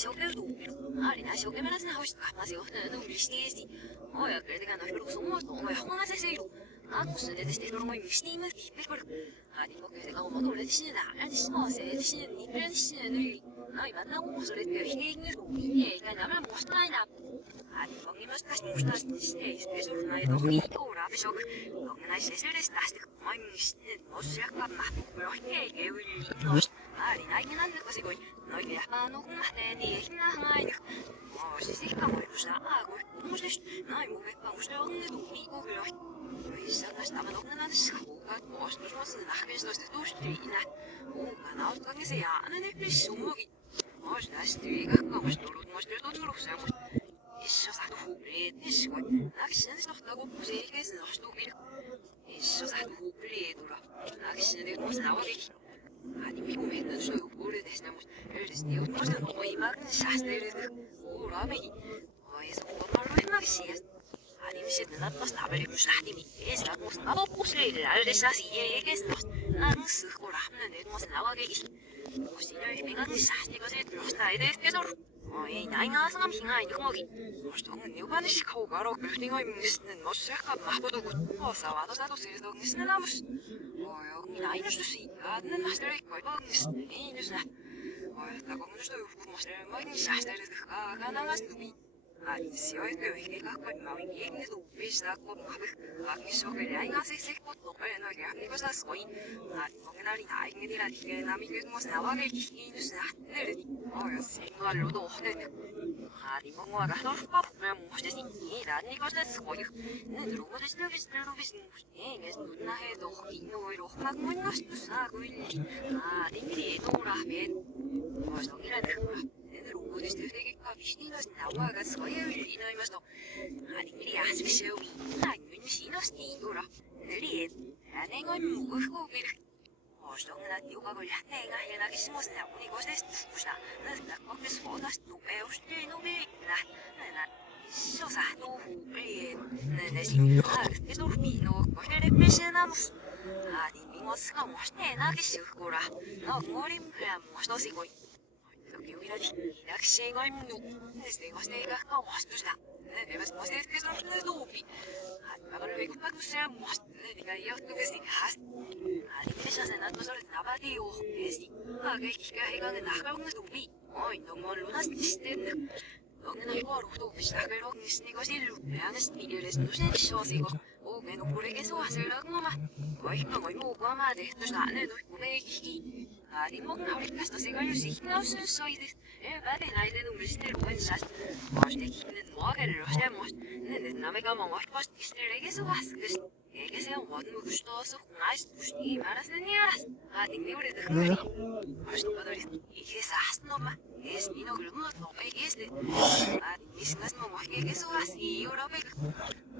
Shokeru. Arina shokemeras na host kapnas yo no listesi. Oya kerdegan no pero somos no ya hona se seiru. Agus desde lo muy mistima pero 아니 뭐 내가 뭐 노래 드시는 아니 심어서 드시는 이별 드시는 을 아니 만나고 무슨 이렇게 희귀는 이게 그냥 나만 못 살아나 아니 거기 뭐 다시 못 살아시네 스페셜 나이 너무 이거라 비쇼 거기나 실실레스 다시 많이 미시는 뭐 시작한 막 그렇게 개울이 아니 나이는 안 듣고 시고 너희 약간 녹음 마테니 힘나 하나이 시시가 뭐 무슨 아고 무슨 나이 뭐 백방 무슨 없는 이거 그래 Isänästä mä noknan skapukat muostumusmuosin nähmistoista tustriina. Unkana autkangisi jaanen yhdys summokin. Ois näistä viikakkaammas tullut muisteltu turuksia mut. Isso sahtu huupliet niskoi. Näksin snohtaa kuppusi ilkeisen nostupil. Isso sahtu huuplietura. Näksin nyt muista navakin. Adi miku mehnän soi uppuudet esnä mut. Yhdesti jutmuisten oimakin säästeilyt. Uuraamegi. Oi suumarru himmaksias. Alimshit na mas tabeli mushtimi. Esat mus na opusleil alresas yeges nos. Nang skhurahna ne mus nawagegi. Musina ifingan sahtiga se prosta edes kesor. Oi naingasam hinga ikmogi. Mostong nyuban shkaugarok bifninga imnisnen mosraka mahbudugut. Osawado sado sirdo nisnen namus. Oi ogni nainussi. Adne naslerik koibagnis. Einusna. Oi takomnusto mosle magni shahsteres kanangas nubi. 아니 시어이도 이게 갖고 마음이 얘기해도 비슷하고 막이 속에 라이가스 색꽃도 빼나게 하는 것은 소위 아니 거기나리 나이게니라 이게 남이 그것 나와게 기기누스 나들이 생활로도 허네 아니 뭔가가 너무 멋지지 이라니 것은 소위 너로 멋지는 비슷로 비슷한 이게 누나 해도 이노로 막 뭔가도 사고 일이 아니 미리 노라면 뭐저기라는 거라 Uudis yhtäkkiä vistiinnoista nauaga suojelulinnoimasta. Anikiri aspiseu. Näin sinosti juura. Eli hänen mukuhkuvir. Ostongna tiukako lähteenga henakisimus nauni kostestusna. Näitä kokes huonast nupeusti nuvikna. Nänä iso sahtuu huupliin. Nänä sinne turpino kosteleppesenamus. Adi mingoska musteena kisuhkura. No morim kyllä mustosikoi. Inakšie imnu, nesniegos neikahka vastusta. Nevas postetkas rohtunes luupi. Aga löyku patusea most, nediga johtukesi häst. Alimesas enat masolet nabadi ohkesi. Aga ikka heigange nahkaugnes luupi. Oi, no mon lunas nisteen. Ogna igo ruhtuupis nahkaugnes negosillu. Peanes migeles nusen shoosiko. Ogen upureke suaselagmama. Oikka moi muukama tehtus naane nuikkumeikiki. Adi mogna olikasta segaljus ihnausus soidis. Päden naiden umilisten ruensas. Vastekinnen maakellosemost. Nennet namega mamast kistelege vaskes. Eikä se on vatmukustosu naistus niin määräsen nieras. Aatin niudet huri. Vastupadoris. Ikke saastnoma. Es mino glumot no eikäsle. Aatin miskas mamahkege suas iurapek.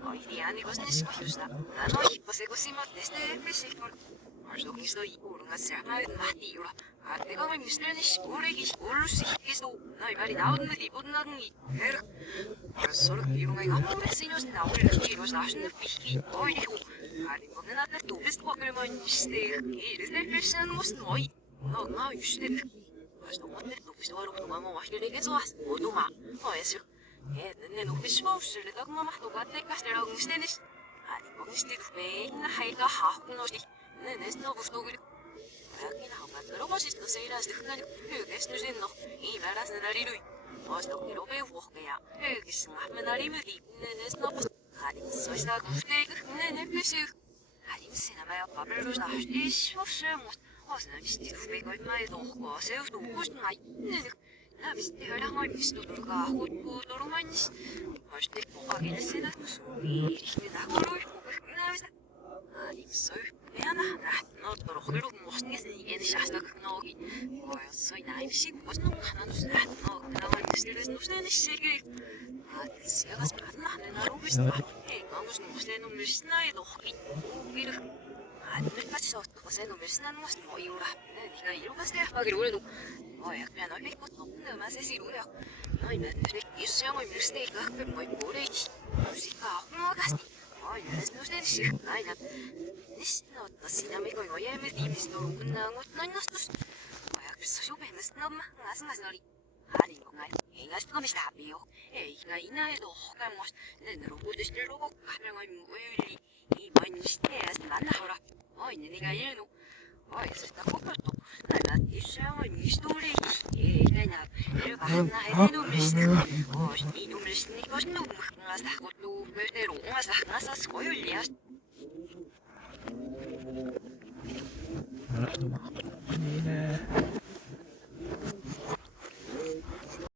Oi diani kosneskojusta. Nano hipposekosimot nesteepesifur. Vastukisto iurungas sähmäyt mahtiura. 내가 왜 미스터니 시골에기 시골로 시키겠어. 나 이말이 나오는 이보는 나중이. 그래서 이런가 이거 한번 쓰이nos 나오는 기로서 하시는 비기. 어이고. 아니 뭐는 나한테 또 비슷 거글만 시대. 이래서 패션 무슨 뭐이. 나 유시대. 그래서 오늘 또 비슷 와로 그만 와시게 좋았어. 모두 막. 어에서. 내 높이 싶어서 내가 그만 막 똑같이 가스라고 시대니. 아니 뭐 시대도 매일 하이가 하고노지. 내 내스노 부스노기. Lääkin haukat robosista seiläästi hkän hyökesnysin no iiväräs närilui. Ostokki ropeuvohkeja hyökissä mahmena rimyti nenes napas. Hadimsoista kuhteikö nene pysyy. Hadimsina mä jopa perusna isvossemus. Osna misti tufpeikoit mä tohkoa seustu kusnai. Nene. Nämisti höydä moimistutulkaa hutkuuturmannis. Ostik pokakille senätys. Ihmitä horui nämistä. Hadimsoi. Peana no torokelu mostnges en shasta knogi. Soy naimshi posno hanus no naman stiles nusten shege. Siagas patna na rubis. Angus nusten umsnai dohki. Bir Anne pasot kosen umsnan mos moyura. Niga irugas te bagir uledu. Oya piano pekot no mas esiruya. No imet isya mo mistake ka mo bore. Musika no gasti. Oya nusten shig. Aina No, sinamiko no jäämme tiimistä rukunnaangut noinnostus. Ajaksessa sopimus no ngasngas oli. 아니 뭔가 인가스가 미스타비요. 이가 이나에도 호감 뭐 내가 로고드스를 로고 가면은 왜이 많이 스테이스 만나라. 내가 이래도 진짜 거꾸로 내가 이상한 스토리 내가 이거 하나 해도 미스트. 이 놈을 스니까 좀 뭔가 사고도 그대로 뭔가 사서 소유리야.